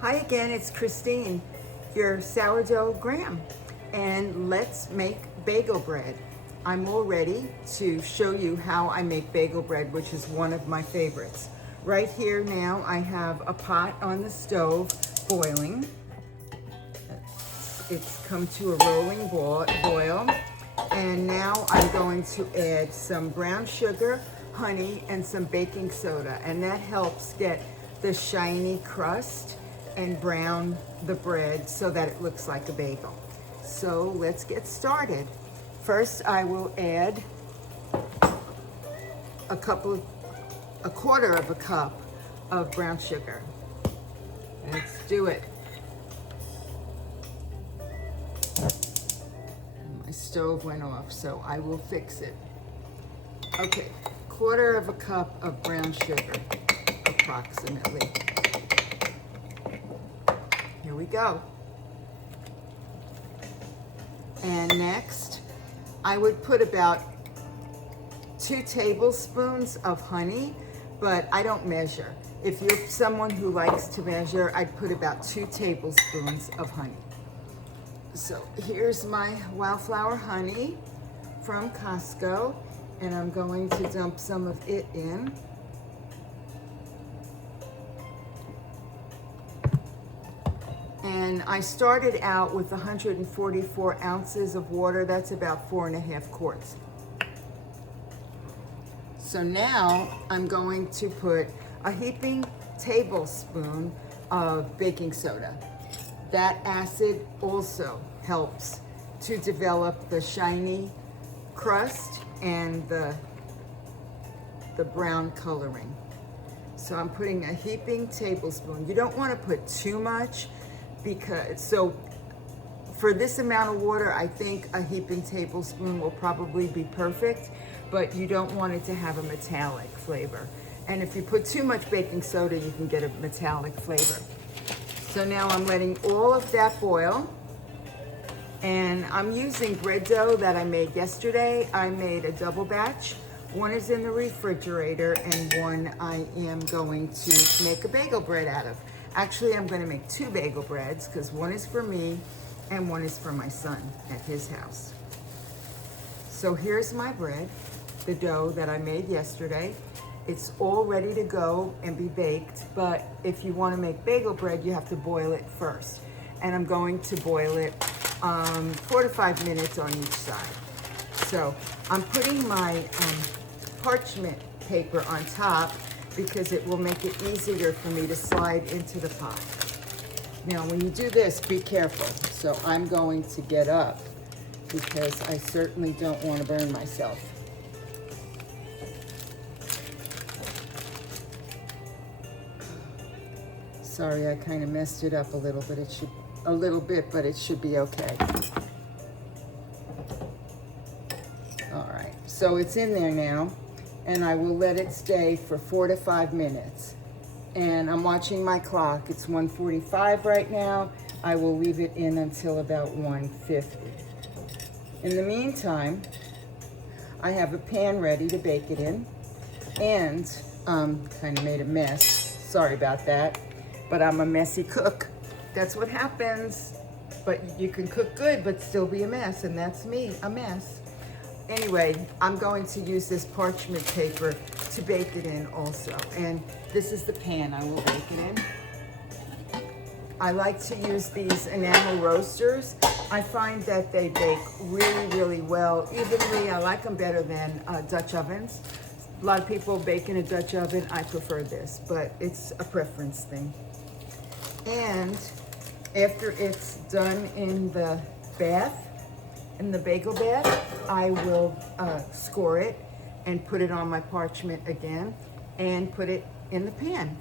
Hi again, it's Christine, your sourdough Graham, and let's make bagel bread. I'm all ready to show you how I make bagel bread, which is one of my favorites. Right here now I have a pot on the stove boiling. It's come to a rolling boil, and now I'm going to add some brown sugar, honey, and some baking soda, and that helps get the shiny crust and brown the bread so that it looks like a bagel. So let's get started. First, I will add a quarter of a cup of brown sugar. Let's do it. My stove went off, so I will fix it. Okay, quarter of a cup of brown sugar, approximately. Here we go. And next, I would put about 2 tablespoons of honey, but I don't measure. If you're someone who likes to measure, I'd put about 2 tablespoons of honey. So here's my wildflower honey from Costco, and I'm going to dump some of it in. And I started out with 144 ounces of water. That's about 4.5 quarts. So now I'm going to put a heaping tablespoon of baking soda. That acid also helps to develop the shiny crust and the brown coloring. So I'm putting a heaping tablespoon. You don't want to put too much, so for this amount of water, I think a heaping tablespoon will probably be perfect, but you don't want it to have a metallic flavor. And if you put too much baking soda, you can get a metallic flavor. So now I'm letting all of that boil, and I'm using bread dough that I made yesterday. I made a double batch. One is in the refrigerator, and one I am going to make a bagel bread out of. Actually, I'm going to make 2 bagel breads because one is for me and one is for my son at his house. So here's my bread, the dough that I made yesterday. It's all ready to go and be baked, but if you want to make bagel bread, you have to boil it first. And I'm going to boil it 4 to 5 minutes on each side. So I'm putting my parchment paper on top because it will make it easier for me to slide into the pot. Now, when you do this, be careful. So I'm going to get up because I certainly don't want to burn myself. Sorry, I kind of messed it up a little bit. But it should be okay. All right, so it's in there now, and I will let it stay for 4 to 5 minutes. And I'm watching my clock. It's 1:45 right now. I will leave it in until about 1:50. In the meantime, I have a pan ready to bake it in, and kind of made a mess. Sorry about that, but I'm a messy cook. That's what happens. But you can cook good but still be a mess, and that's me, a mess. Anyway, I'm going to use this parchment paper to bake it in also. And this is the pan I will bake it in. I like to use these enamel roasters. I find that they bake really, really well, evenly. I like them better than Dutch ovens. A lot of people bake in a Dutch oven. I prefer this, but it's a preference thing. And after it's done in the bath, in the bagel bath, I will score it and put it on my parchment again and put it in the pan.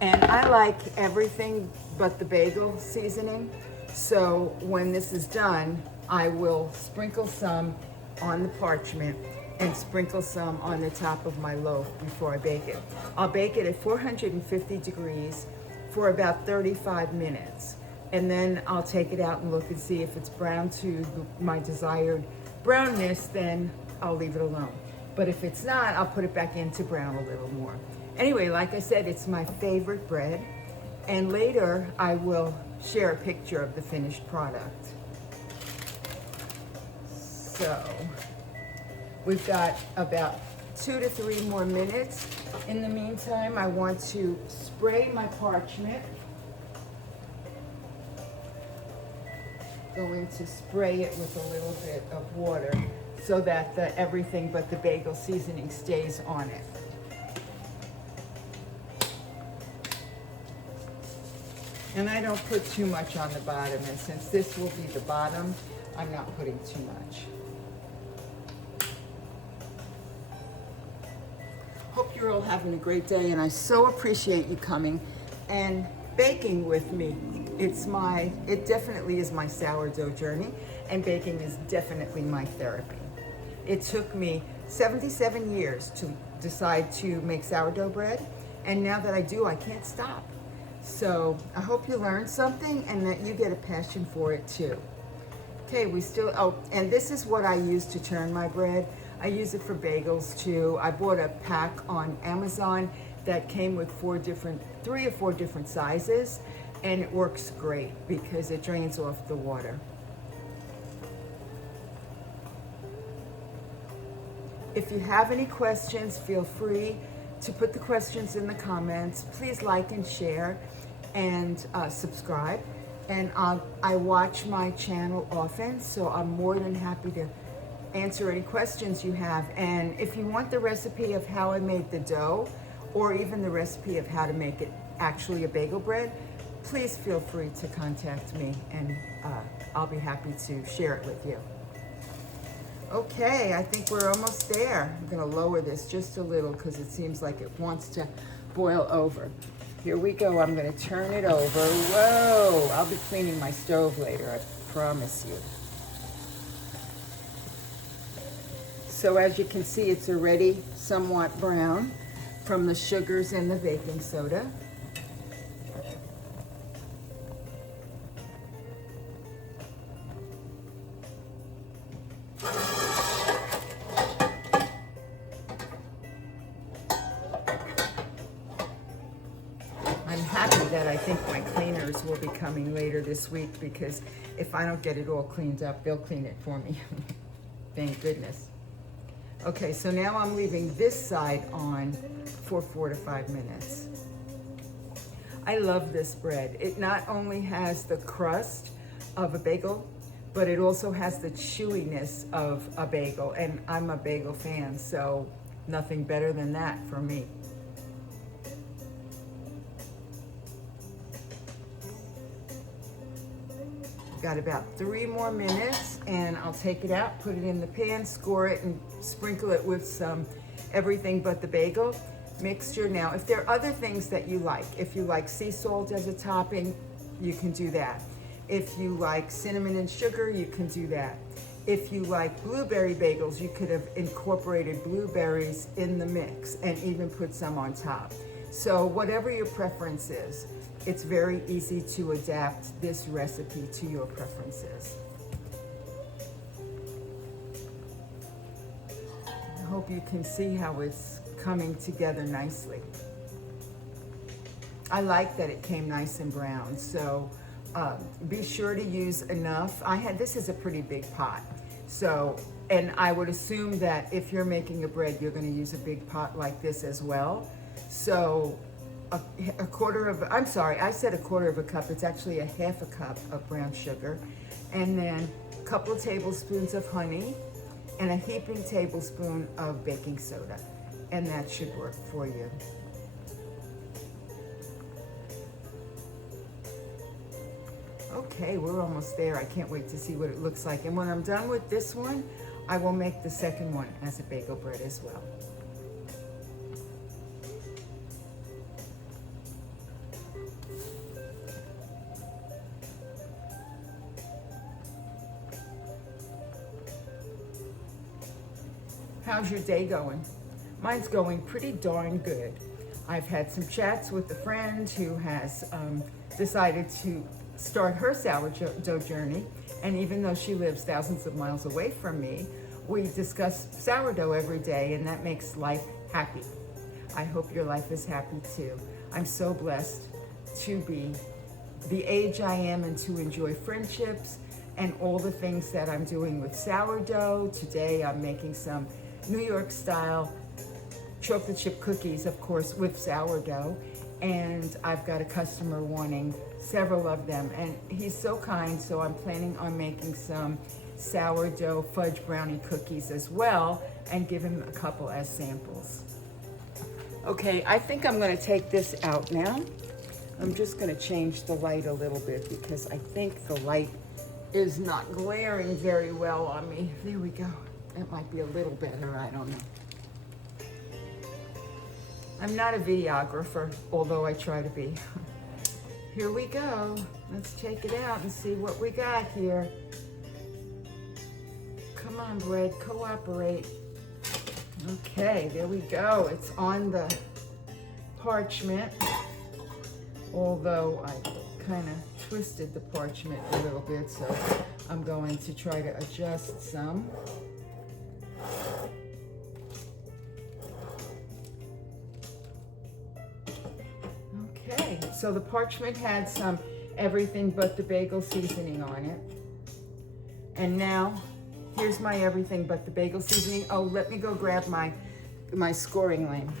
And I like everything but the bagel seasoning. So when this is done, I will sprinkle some on the parchment and sprinkle some on the top of my loaf before I bake it. I'll bake it at 450 degrees for about 35 minutes. And then I'll take it out and look and see if it's brown to my desired brownness, then I'll leave it alone. But if it's not, I'll put it back in to brown a little more. Anyway, like I said, it's my favorite bread. And later I will share a picture of the finished product. So we've got about 2 to 3 more minutes. In the meantime, I want to spray my parchment. Going to spray it with a little bit of water so that everything but the bagel seasoning stays on it. And I don't put too much on the bottom, and since this will be the bottom, I'm not putting too much. Hope you're all having a great day, and I so appreciate you coming and baking with me. It definitely is my sourdough journey, and baking is definitely my therapy. It took me 77 years to decide to make sourdough bread, and now that I do, I can't stop. So I hope you learned something and that you get a passion for it too. Okay, and this is what I use to turn my bread. I use it for bagels too. I bought a pack on Amazon that came with 3 or 4 different sizes, and it works great because it drains off the water. If you have any questions, feel free to put the questions in the comments. Please like and share and subscribe. And I watch my channel often, so I'm more than happy to answer any questions you have. And if you want the recipe of how I made the dough, or even the recipe of how to make it actually a bagel bread, please feel free to contact me, and I'll be happy to share it with you. Okay, I think we're almost there. I'm gonna lower this just a little because it seems like it wants to boil over. Here we go, I'm gonna turn it over. Whoa, I'll be cleaning my stove later, I promise you. So as you can see, it's already somewhat brown from the sugars and the baking soda. I'm happy that I think my cleaners will be coming later this week, because if I don't get it all cleaned up, they'll clean it for me. Thank goodness. Okay, so now I'm leaving this side on for 4 to 5 minutes. I love this bread. It not only has the crust of a bagel, but it also has the chewiness of a bagel, and I'm a bagel fan, so nothing better than that for me. Got about 3 more minutes, and I'll take it out, put it in the pan, score it, and sprinkle it with some everything but the bagel mixture. Now, if there are other things that you like, if you like sea salt as a topping, you can do that. If you like cinnamon and sugar, you can do that. If you like blueberry bagels, you could have incorporated blueberries in the mix and even put some on top. So whatever your preference is, it's very easy to adapt this recipe to your preferences. I hope you can see how it's coming together nicely. I like that it came nice and brown, so be sure to use enough. This is a pretty big pot, so, and I would assume that if you're making a bread, you're going to use a big pot like this as well. So a quarter of, I'm sorry, I said a quarter of a cup. It's actually a half a cup of brown sugar, and then a couple of tablespoons of honey, and a heaping tablespoon of baking soda, and that should work for you. Okay, we're almost there. I can't wait to see what it looks like. And when I'm done with this one, I will make the second one as a bagel bread as well. How's your day going? Mine's going pretty darn good. I've had some chats with a friend who has decided to start her sourdough journey, and even though she lives thousands of miles away from me, we discuss sourdough every day, and that makes life happy. I hope your life is happy too. I'm so blessed to be the age I am and to enjoy friendships and all the things that I'm doing with sourdough. Today I'm making some New York style chocolate chip cookies, of course, with sourdough. And I've got a customer wanting several of them. And he's so kind, so I'm planning on making some sourdough fudge brownie cookies as well and give him a couple as samples. Okay, I think I'm gonna take this out now. I'm just gonna change the light a little bit because I think the light is not glaring very well on me. There we go. It might be a little better, I don't know. I'm not a videographer, although I try to be. Here we go. Let's take it out and see what we got here. Come on, bread, cooperate. Okay, there we go. It's on the parchment, although I kind of twisted the parchment a little bit, so I'm going to try to adjust some. Okay, so the parchment had some everything but the bagel seasoning on it. And now, here's my everything but the bagel seasoning. Oh, let me go grab my scoring line.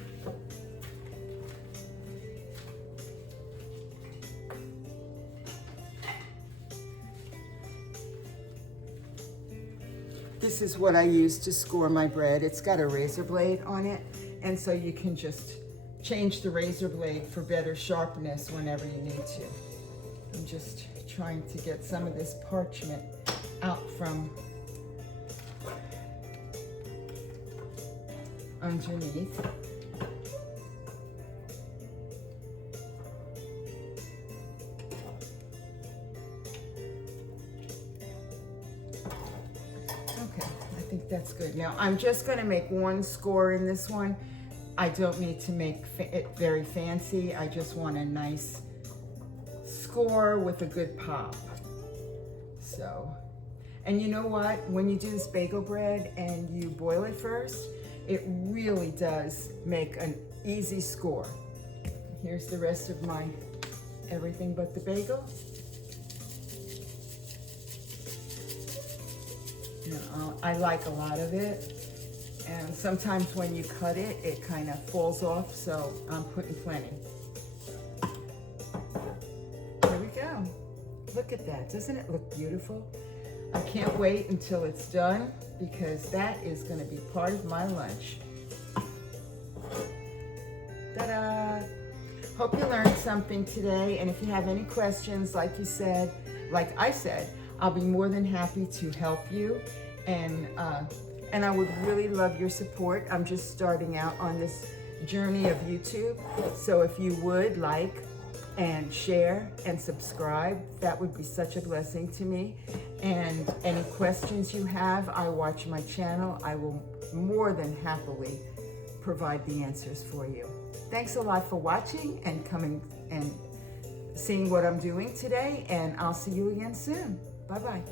This is what I use to score my bread. It's got a razor blade on it, and so you can just change the razor blade for better sharpness whenever you need to. I'm just trying to get some of this parchment out from underneath. Okay, I think that's good. Now I'm just going to make one score in this one. I don't need to make it very fancy. I just want a nice score with a good pop. So, and you know what? When you do this bagel bread and you boil it first, it really does make an easy score. Here's the rest of my everything but the bagel. Now, I like a lot of it. And sometimes when you cut it, it kind of falls off, so I'm putting plenty. There we go. Look at that. Doesn't it look beautiful? I can't wait until it's done because that is going to be part of my lunch. Ta-da! Hope you learned something today, and if you have any questions, like I said, I'll be more than happy to help you, and I would really love your support. I'm just starting out on this journey of YouTube, so if you would like and share and subscribe, that would be such a blessing to me. And any questions you have, I watch my channel. I will more than happily provide the answers for you. Thanks a lot for watching and coming and seeing what I'm doing today, and I'll see you again soon. Bye-bye.